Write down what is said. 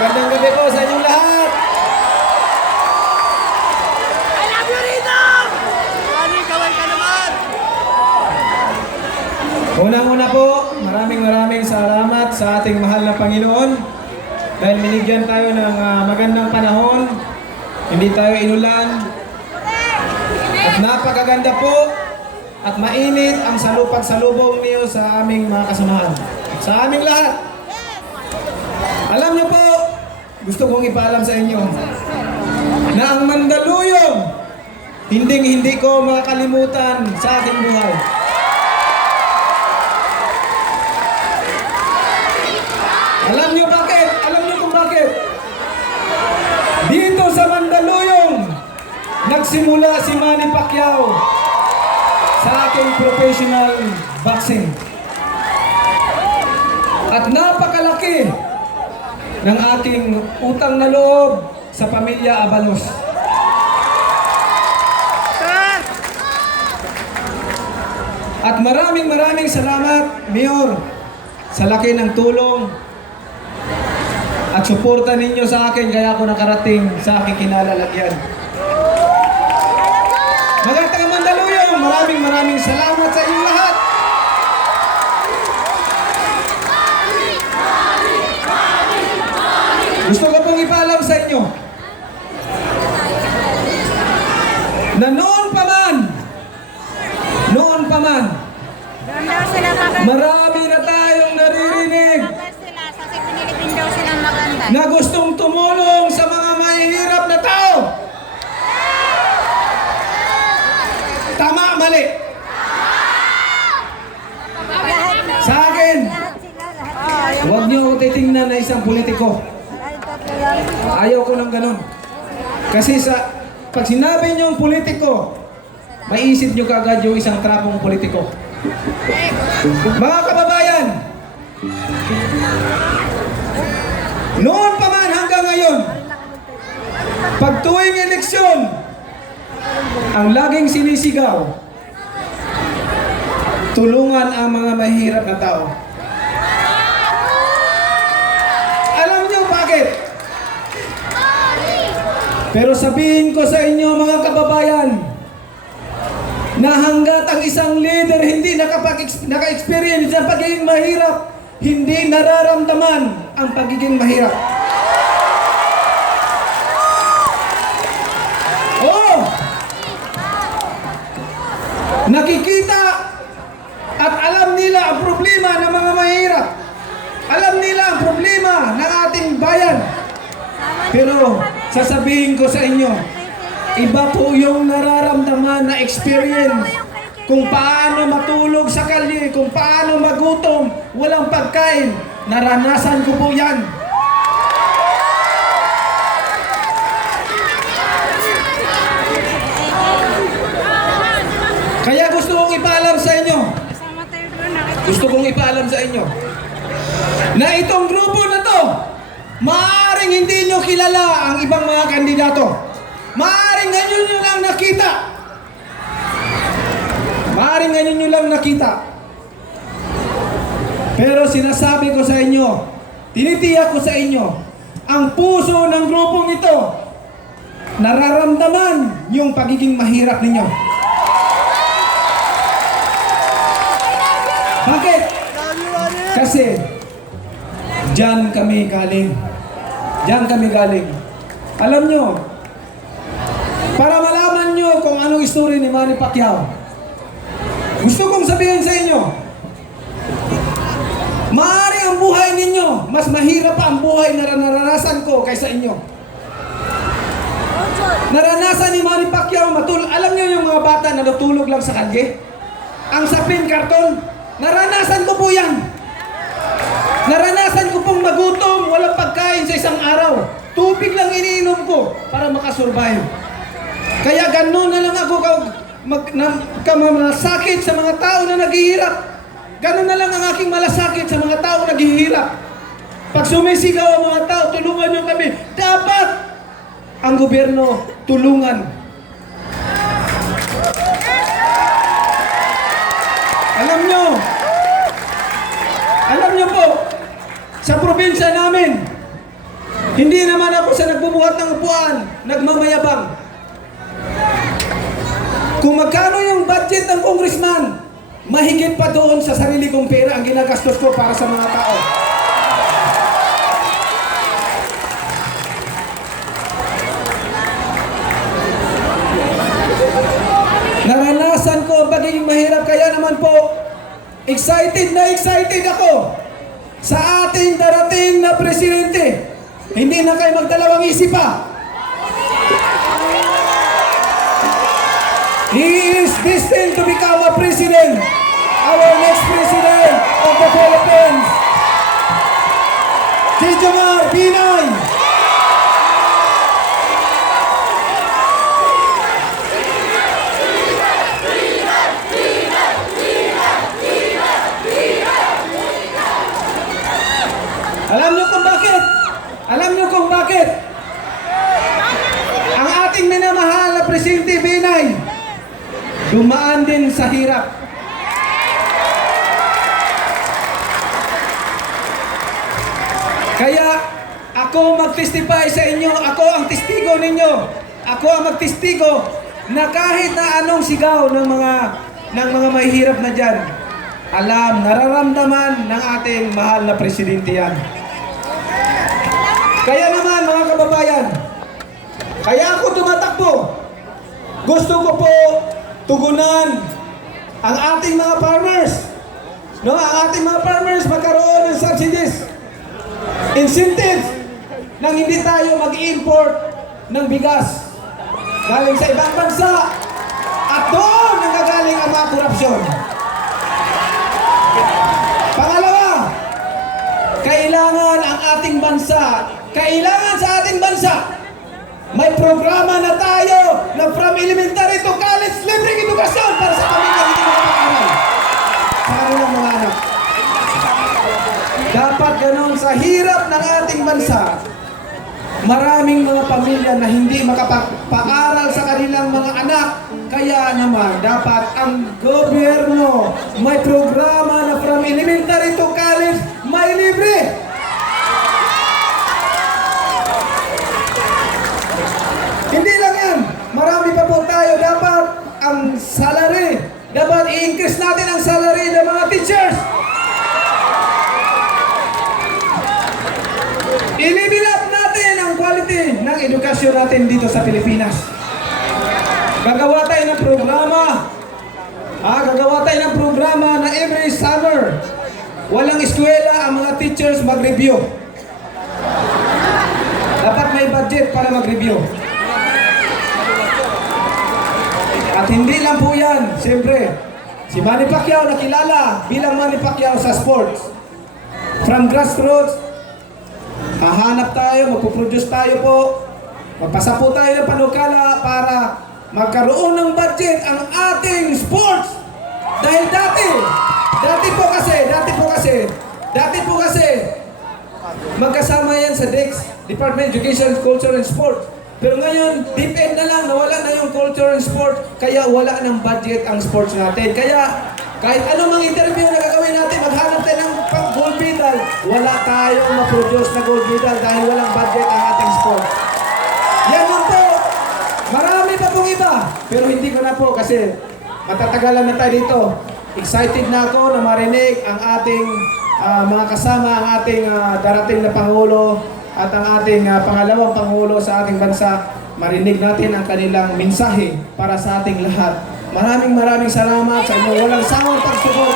Magandang gabi po sa inyong lahat. I love you, Rito! Mami, kawal ka naman! Unang-una po, maraming salamat sa ating mahal na Panginoon dahil binigyan tayo ng magandang panahon, hindi tayo inulan, at napakaganda po at mainit ang salupag-salubong niyo sa aming mga kasamahan, sa aming lahat. Alam niyo po, gusto kong ipaalam sa inyo na ang Mandaluyong hindi ko makakalimutan sa aking buhay. Alam niyo bakit? Alam niyo kung bakit? Dito sa Mandaluyong, nagsimula si Manny Pacquiao sa aking professional boxing. At napakalaki ng aking utang na loob sa pamilya Abalos. At maraming salamat, Mayor, sa laki ng tulong at suporta ninyo sa akin kaya ako nakarating sa aking kinalalagyan. Mga taga Mandaluyong, maraming salamat sa inyong lahat. Gusto ko pong ipaalam sa inyo na noon pa man, marami na tayong naririnig na gustong tumulong sa mga mahihirap na tao. Tama, mali. Sa akin, huwag niyo ako titingnan na isang politiko. Ayaw ko ng ganun. Kasi pag sinabi niyo yung politiko, maisip niyo kaagad yung isang trapong politiko. Mga kababayan, noon pa man hanggang ngayon, pag tuwing eleksyon, ang laging sinisigaw, tulungan ang mga mahirap na tao. Alam niyo bakit? Pero sabihin ko sa inyo mga kababayan, na hanggat ang isang leader hindi naka-experience ng pagiging mahirap, hindi nararamdaman ang pagiging mahirap. Oo! Nakikita at alam nila ang problema ng mga mahirap. Alam nila ang problema ng ating bayan. Pero sasabihin ko sa inyo, iba po yung nararamdaman na experience kung paano matulog sa kalye, kung paano magutom, walang pagkain. Naranasan ko po yan. Kaya gusto kong ipaalam sa inyo, na itong grupo na to, maaaring hindi nyo kilala ang ibang mga kandidato. Maaaring ganyan nyo lang nakita. Pero sinasabi ko sa inyo, tinitiyak ko sa inyo, ang puso ng grupong ito, nararamdaman yung pagiging mahirap ninyo. Bakit? Kasi, diyan kami galing. Alam nyo, para malaman nyo kung anong story ni Manny Pacquiao, gusto kong sabihin sa inyo, maaari ang buhay ninyo, mas mahirap pa ang buhay na naranasan ko kaysa inyo. Naranasan ni Manny Pacquiao, alam nyo yung mga bata na natulog lang sa kalye? Ang sapin karton, naranasan ko po yan. Naranasan ko pong magutom, walang pagkain sa isang araw. Tubig lang iniinom ko para makasurvive. Kaya gano'n na lang ako malasakit sa mga tao na naghihirap. Gano'n na lang ang aking malasakit sa mga tao na naghihirap. Pag sumisigaw ang mga tao, tulungan nyo kami. Dapat ang gobyerno tulungan. Alam nyo po, sa probinsya namin, Hindi naman ako sa nagbubuhat ng upuan, nagmamayabang. Kung magkano yung budget ng congressman, mahigit pa doon sa sarili kong pera ang ginagastos ko para sa mga tao. Naranasan ko ang pagiging mahirap, kaya naman po, excited ako sa ating darating na presidente. Hindi na kayo magdalawang isip pa. He is destined to become a president, our next president of the Philippines. Jejomar Binay. Alam niyo kung bakit? Alam niyo kung bakit? Ang ating minamahal na Presidente Binay, dumaan din sa hirap. Kaya ako mag-testify sa inyo, ako ang testigo ninyo. Ako ang magtestigo na kahit na anong sigaw ng mga mahihirap na diyan, nararamdaman ng ating mahal na presidente yan. Kaya naman mga kababayan, kaya ako tumatakbo. Gusto ko po tugunan ang ating mga farmers. No, ang ating mga farmers magkaroon ng subsidies, incentives, nang hindi tayo mag-import ng bigas galing sa ibang bansa at doon nanggagaling ang mga korupsyon. Pangalawa, kailangan sa ating bansa, may programa na tayo na from elementary to college, libreng edukasyon para sa pamilya hindi makapag-aral sa kanilang mga anak. Dapat ganon sa hirap ng ating bansa. Maraming mga pamilya na hindi makapag-aral sa kanilang mga anak. Kaya naman, dapat ang gobyerno may programa na from elementary to college, may libre. Hindi lang yan. Marami pa po tayo. Dapat ang salary, dapat i-increase natin ang salary ng mga teachers. I-level up natin ang quality ng edukasyon natin dito sa Pilipinas. Gagawa tayo ng programa. Gagawa tayo ng programa na every summer, walang eskwela ang mga teachers mag-review. Dapat may budget para mag-review. At hindi lang po yan, siyempre, si Manny Pacquiao nakilala bilang Manny Pacquiao sa sports. From grassroots, hahanap tayo, magpuproduce tayo po, magpasa po tayo ng panukala para magkaroon ng budget ang ating sports. Dahil dati po kasi, magkasama yan sa DEX, Department of Education, Culture and Sport. Pero ngayon, deep end na lang, nawala na yung culture and sport, kaya wala ng budget ang sports natin. Kaya, kahit anong mga interview na gagawin natin, maghanap tayo ng gold medal, wala tayong ma-produce na gold medal dahil walang budget ang ating sport. Yan lang po. Marami pa pong iba, pero hindi ko na po kasi matatagalan na tayo dito. Excited na ako na marinig ang ating mga kasama, ang ating darating na Pangulo at ang ating pangalawang Pangulo sa ating bansa. Marinig natin ang kanilang mensahe para sa ating lahat. Maraming salamat sa inyong walang sawang pagsuporta.